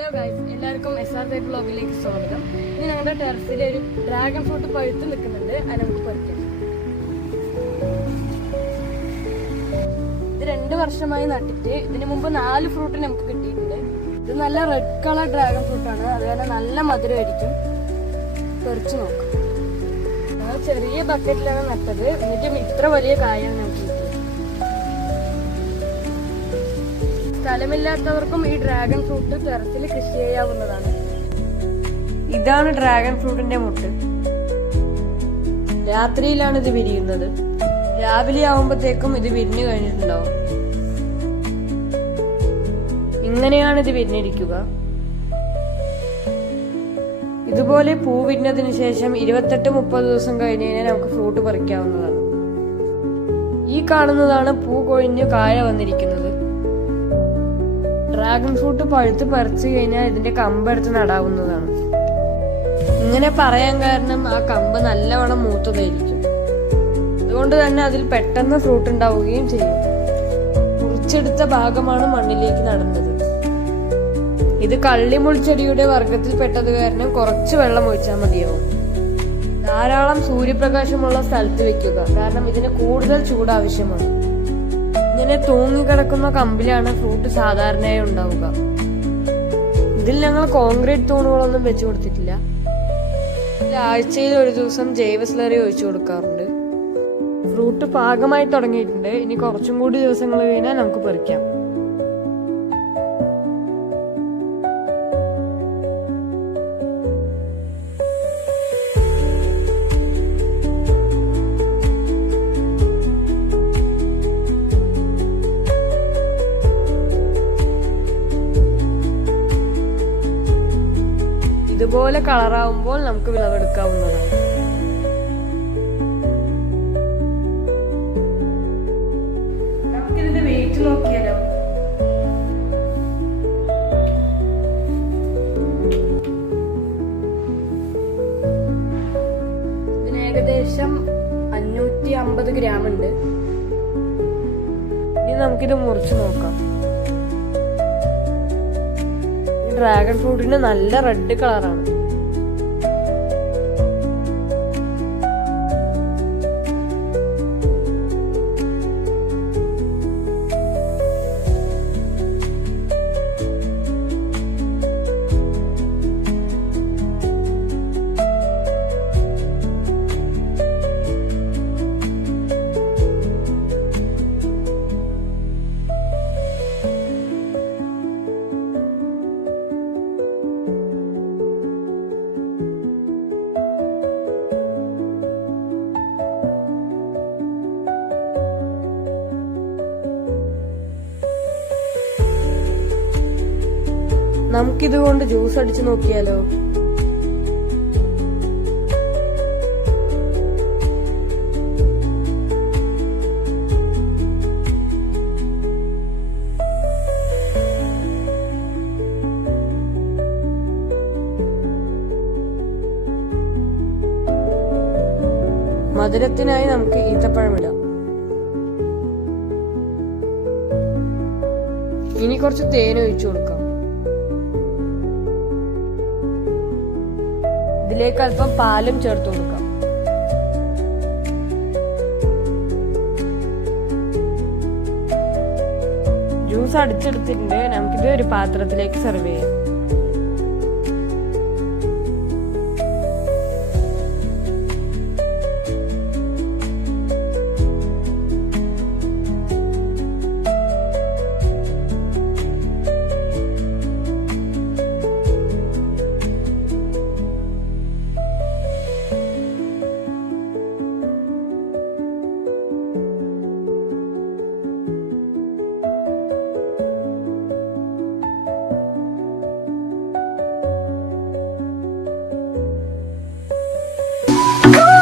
Hello guys എല്ലാവർക്കും S R തേറ്റ് ബ്ലോഗിലേക്ക് സ്വാഗതം. ഇനി ഞങ്ങളുടെ ടെറസിൽ ഒരു ഡ്രാഗൺ ഫ്രൂട്ട് പഴുത്ത് നിൽക്കുന്നുണ്ട്. അത് നമുക്ക് പറിക്കാം. ഇത് രണ്ട് വർഷമായി നട്ടിട്ട് ഇതിനു മുമ്പ് നാല് ഫ്രൂട്ട് നമുക്ക് കിട്ടിയിട്ടുണ്ട്. ഇത് നല്ല റെഡ് കളർ ഡ്രാഗൺ ഫ്രൂട്ടാണ് അതുപോലെ നല്ല മധുരമായിരിക്കും. പറിച്ചു നോക്കാം. ചെറിയ ബക്കറ്റിലാണ് നട്ടത്. എന്നിട്ടും ഇത്ര വലിയ കായാണ് നമുക്ക് സ്ഥലമില്ലാത്തവർക്കും ഈ ഡ്രാഗൺ ഫ്രൂട്ട് ടെറസിൽ കൃഷി ചെയ്യാവുന്നതാണ്. ഇതാണ് ഡ്രാഗൺ ഫ്രൂട്ടിന്റെ മുട്ട്. രാത്രിയിലാണ് ഇത് വിരിയുന്നത്. രാവിലെ ആവുമ്പോഴത്തേക്കും ഇത് വിരിഞ്ഞു കഴിഞ്ഞിട്ടുണ്ടാവും. ഇങ്ങനെയാണ് ഇത് വിരിഞ്ഞിരിക്കുക. ഇതുപോലെ പൂ വിരിഞ്ഞതിന് ശേഷം ഇരുപത്തെട്ട് മുപ്പത് ദിവസം കഴിഞ്ഞ് കഴിഞ്ഞാൽ നമുക്ക് ഫ്രൂട്ട് പറിക്കാവുന്നതാണ്. ഈ കാണുന്നതാണ് പൂ കൊഴിഞ്ഞു കായ വന്നിരിക്കുന്നത്. ഡ്രാഗൺ ഫ്രൂട്ട് പഴുത്ത് പറിച്ചു കഴിഞ്ഞാൽ ഇതിന്റെ കമ്പ് എടുത്ത് നടാവുന്നതാണ്. ഇങ്ങനെ പറയാൻ കാരണം ആ കമ്പ് നല്ലവണ്ണം മൂത്തതായിരിക്കും അതുകൊണ്ട് തന്നെ അതിൽ പെട്ടെന്ന് ഫ്രൂട്ട് ഉണ്ടാവുകയും ചെയ്യും. മുറിച്ചെടുത്ത ഭാഗമാണ് മണ്ണിലേക്ക് നടന്നത്. ഇത് കള്ളിമുൾച്ചെടിയുടെ വർഗത്തിൽപ്പെട്ടത് കാരണം കുറച്ച് വെള്ളം ഒഴിച്ചാൽ മതിയാവും. ധാരാളം സൂര്യപ്രകാശമുള്ള സ്ഥലത്ത് വെക്കുക. കാരണം ഇതിന് കൂടുതൽ ചൂട് ആവശ്യമാണ് ഇങ്ങനെ തൂങ്ങിക്കിടക്കുന്ന കമ്പിലാണ് ഫ്രൂട്ട് സാധാരണയായി ഉണ്ടാവുക. ഇതിൽ ഞങ്ങൾ കോൺക്രീറ്റ് തൂണുകളൊന്നും വെച്ചു കൊടുത്തിട്ടില്ല. ആഴ്ചയിൽ ഒരു ദിവസം ജൈവ സ്ലറി ഒഴിച്ചു കൊടുക്കാറുണ്ട്. ഫ്രൂട്ട് പാകമായി തുടങ്ങിയിട്ടുണ്ട്. ഇനി കുറച്ചും കൂടി ദിവസങ്ങൾ കഴിഞ്ഞാൽ നമുക്ക് പറിക്കാം. ഇതുപോലെ കളറാവുമ്പോൾ നമുക്ക് വിളവെടുക്കാവുന്നതാണ്. നമുക്കിതിന്റെ വെയിറ്റ് നോക്കിയാലോ? ഇതിന് ഏകദേശം അഞ്ഞൂറ്റി അമ്പത് ഗ്രാം ഉണ്ട്. ഇനി നമുക്കിത് മുറിച്ചു നോക്കാം. ഡ്രാഗൺ ഫ്രൂട്ടിന് നല്ല റെഡ് കളറാണ്. നമുക്കിത് കൊണ്ട് ജ്യൂസ് അടിച്ചു നോക്കിയാലോ? മധുരത്തിനായി നമുക്ക് ഈത്തപ്പഴം ഇടാം ഇനി കുറച്ച് തേൻ ഒഴിച്ചു കൊടുക്കാം. ഇതിലേക്ക് അല്പം പാലും ചേർത്ത് കൊടുക്കാം. ജ്യൂസ് അടിച്ചെടുത്തിട്ടുണ്ട്. നമുക്കിത് ഒരു പാത്രത്തിലേക്ക് സെർവ് ചെയ്യാം. Ooh.